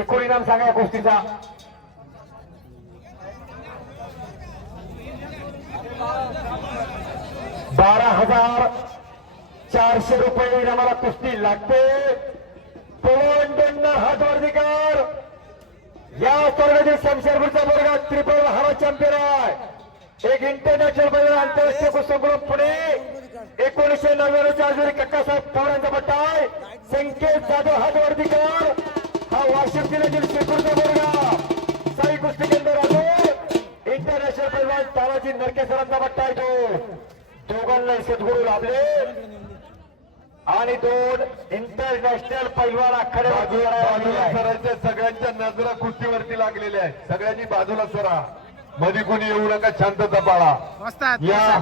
एकूण इनाम सांगा या गोष्टीचा. बारा हजार चारशे रुपये इनामाला कुस्ती लागते. पवन डोंगर हात या स्पर्धेतील शमशेरपूरचा मुलगा त्रिपुर हवा चॅम्पियन आहे. एक इंटरनॅशनल पहिला आंतरराष्ट्रीय कुस्तीगृह पुणे. एकोणीसशे नव्याण्णवच्या आजूरी कक्कासाहेब पवारांचा पट्टा संकेत जाधव हातवर्धीकर. वाशिम जिल्ह्यातील शेपूरचा मुलगा साई कुस्ती केंद्र इंटरनॅशनल पैलवान तानाजी नरके सरांचा पट्टा आहे तो. दोघांना सद्गुरू लाभले. आणि दोन इंटरनॅशनल पैलवान आखाड्यावर सरांच्या सगळ्यांच्या नजरा कुस्तीवरती लागलेल्या आहेत. सगळ्यांनी बाजूला सरा. मध्ये कोणी येऊ नका शांतता पाळा. या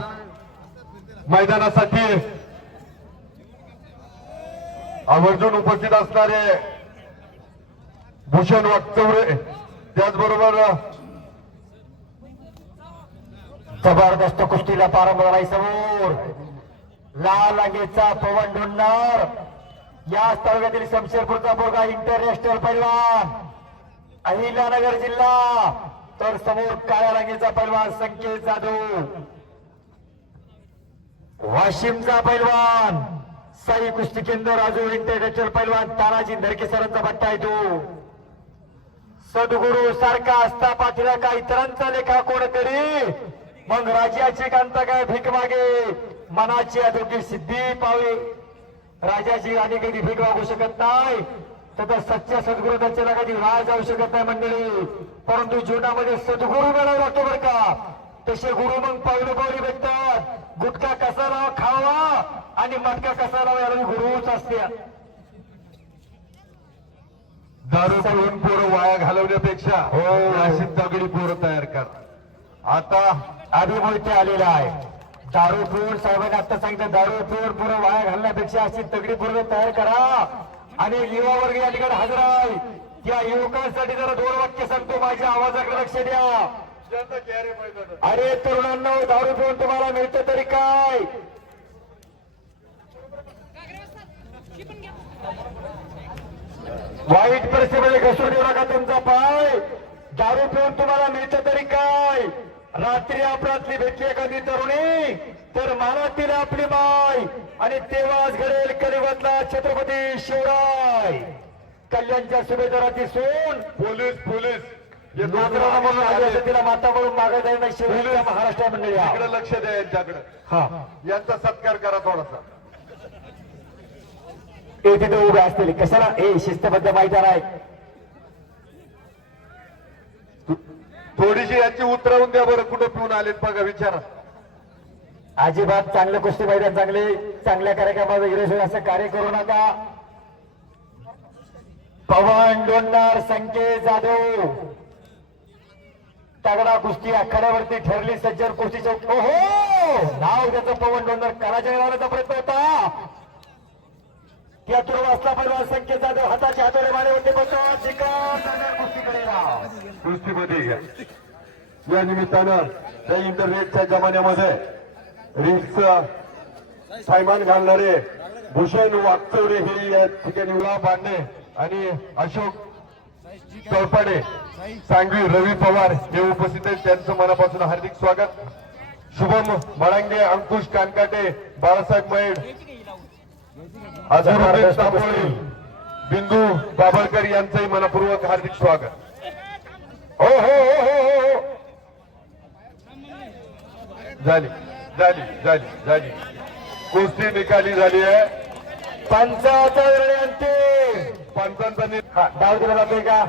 मैदानासाठी आवर्जून उपस्थित असणारे भूषण वागचौरे त्याचबरोबर जबरदस्त कुस्तीला प्रारंभ झालाय समोर. लाल अंगेचा पवन डोंगर या तालुक्यातील शमशेरपूरचा बोरगा इंटरनॅशनल पैलवान. अहिल्यानगर जिल्हा. तर समोर काळ्या रांगेचा पैलवान संकेत जाधव. वाशिमचा पैलवान. साई कुस्ती केंद्र राजू इंटरनॅशनल पैलवान तानाजी धरकेसरांचा भट्टा येतो आहे तो. सद्गुरू सारखा असता पाठीला का इतरांचा लेखा कोण करी? मग राजाची कांता काय भीक मागे मनाची अदोगी सिद्धी पावे. राजाची राणी कधी भीक मागू शकत नाही. तर सच्च्या सद्गुरू त्याच्याला कधी राज जाऊ शकत नाही मंडळी. परंतु जीवनामध्ये सद्गुरू मिळावा लागतो बरं का? तसे गुरु मग पावलं पावली भेटतात. गुटखा कसा लावा खावा आणि मटका कसा लावा याला गुरुच असते दारू पिऊन पोरं वाया घालवण्यापेक्षा हो. अशी दगडी पोरं तयार कर. आता आदिमुळे आलेला आहे दारू पिऊन साहेबांनी आता सांगितलं दारू पिऊन पुरं वाया घालण्यापेक्षा अशी तगडी पूर्ण तयार करा. आणि युवा वर्ग या ठिकाणी हजर आहे. त्या युवकांसाठी जरा दोन वाक्य सांगतो माझ्या आवाजाकडे लक्ष द्या. अरे तरुणांना दारू पिऊन तुम्हाला मिळतं तरी काय? वाईट परिस्थितीमध्ये घसरून येऊ नका तुमचा पाय. दारू पिऊन तुम्हाला मिळतं तरी काय? रात्री अपरातली भेटली एखादी तरुणी तर मानातील आपली माय आणि तेव्हाच घडेल कलिवतला छत्रपती शिवराय. कल्याणच्या सुभेदाराची सून पोलीस पोलीस. आदिवासीला माता म्हणून मागत आहे ना शिवराय महाराष्ट्र मंडळी. लक्ष द्या यांच्याकडे. हा. यांचा सत्कार करा थोडासा. ते तिथे उभे असतील. कशाला? ए शिस्तबद्ध मैदान आहे थोडीशी यांची उतरवून द्या बरं कुठं पिऊन आलेत बघा विचारा. अजिबात चांगलं कुस्ती मैदान चांगले चांगल्या कार्यक्रमाचं विरोध असं कार्य करू नका. पवन डोंडार संकेत जाधव. तगडा कुस्ती आखाड्यावरती ठरली सज्जन कुस्ती चौक ओहो! नाव त्याचं पवन डोंडार कराच्या प्रयत्न होता. त्यातून वाचला पहिला संकेत जाधव हाताचे हातोडे मारे होते. कुस्तीमध्ये या निमित्तानं त्या इंटरनेटच्या जमान्यामध्ये रिक्स सायमान घालणारे भूषण वागचौरे हे या ठिकाणी उला पाडणे आणि अशोक चौपाडे सांगवी रवी पवार हे उपस्थित आहेत. त्यांचं मनापासून हार्दिक स्वागत. शुभम मळांगे अंकुश कानकाटे बाळासाहेब मैड बिंदू बाबळकर यांचंही मनपूर्वक हार्दिक स्वागत. हो हो हो हो हो हो. झाली झाली झाली झाली. कुस्ती निकाली झाली आहे. पंचाचा निर्णय अंतिम पंचांचा डाव दिला जातोय का?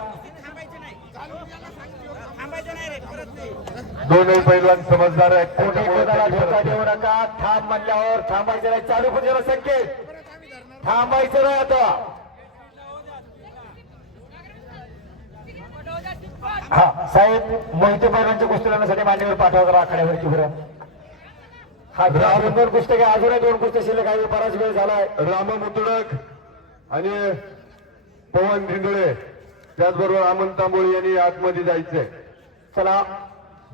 दोनही पैलवान समजदार आहेत. कोणी कोणाला धोका परत- देऊ नका? थांब म्हणल्यावर थांबायचं नाही. चालू पुढे संकेत. थांबायचं नाही आता. हा साहेब मोहिते पैलवानच्या कुस्ती लढण्यासाठी मान्यवर पाठवा करा आखाड्यावरती बरं हा दोन दोन कुस्ते काय अजूनही दोन कुस्ते शिल्लक आहे बराच वेळ झालाय. राम मुतुडक आणि पवन धिंडळे त्याचबरोबर अमन तांबोळी यांनी आतमध्ये जायचंय. चला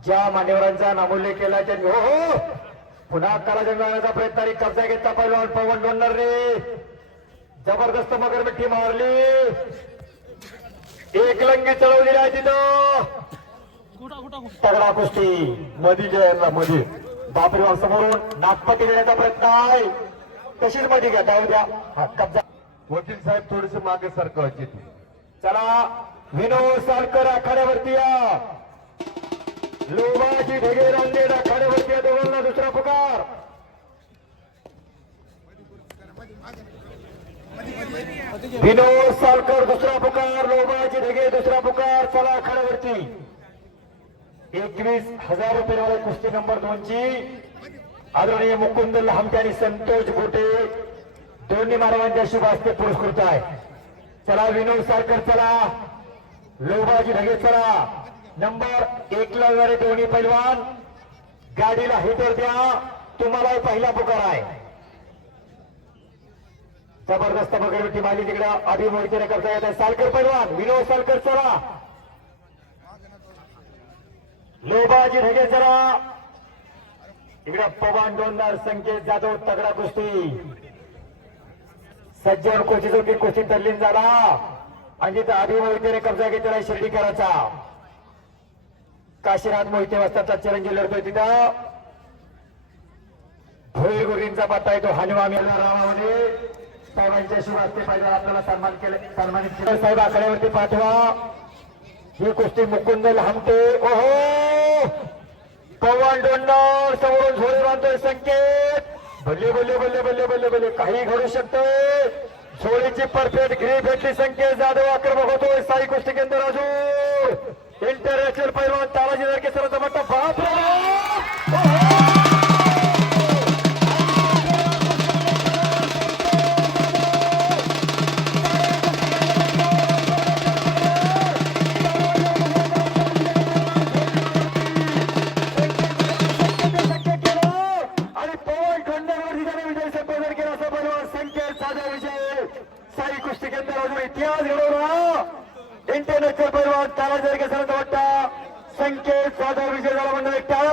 ज्या मान्यवरांचा नामोल्लेख केला त्यांनी हो हो. पुन्हा काळाच्या मिळवण्याचा प्रयत्न कब्जा घेतला पहिला. पवन डोंडर रे जबरदस्त मगरमिठी मारली. एक लंगी चढवलेली आहे तिथं. तगडा कुस्ती. मधी घ्या यांना मध्ये बापरे समोरून नागपती देण्याचा प्रयत्न आहे. तशीच मध्ये घ्या जाऊ द्या. हा कब्जा वकील साहेब थोडेसे मागे सरकवायचे चला विनोद सालकर आखाड्यावरती या. लोबाजी ढगे रांदेड आखाड्यावरती या दोघांना दुसरा पुकार. विनोद सालकर दुसरा पुकार लोबाजी ढगे दुसरा पुकार चला आखाड्यावरती एकवीस हजार रुपये कुस्ती नंबर दोनची. आदरणीय मुकुंद लहामटे आणि संतोष गोटे दोन्ही मानवांच्या शुभ हस्ते पुरस्कृत आहे चला विनोद सारकर चला. लोबाजी ढगे चला. नंबर एक ला दोन्ही पैलवान गाडीला हिटर द्या. तुम्हाला पहिला पुकार आहे. जबरदस्त बगडवटी माली तिकडं. आधी करता येत आहे सालकर पैलवान विनोद सालकर चला. लोबाजी ढगे चला इकडे पवन डोंदार संकेत जाधव तगडा कुस्ती. सज्जन कोची चौकी कुस्ती तल्लीन झाला. आणि तिथं आधी मोहितेने कब्जा घेतलेला शिर्डीकराचा काशीनाथ मोहिते वाजताचा चिरंजीव लढतोय तिथं. भोईर गुरींचा पत्ता येतो. हनुमान यांना रामामध्ये साहेबांच्या शिवास्ते पाहिजे आपल्याला सन्मान केले सन्मानित केलं. साहेब आकड्यावरती पाठवा. ही कुस्ती मुकुंद लहामटे. ओहो! पवन डोंडार समोरून झोळे बांधतोय संकेत. बल्ले बल्ले बल्ले बल्ले बल्ले बल्ले काही घडू शकतंय झोळीची परफेक्ट ग्री भेटली संकेत. जाधव आक्रमक होतोय. साई कुस्ती केंद्र राजू. इंटरनॅशनल पैलवान तानाजी नरके सरांचा मोठा तानाजी नरके सरांचा मोठा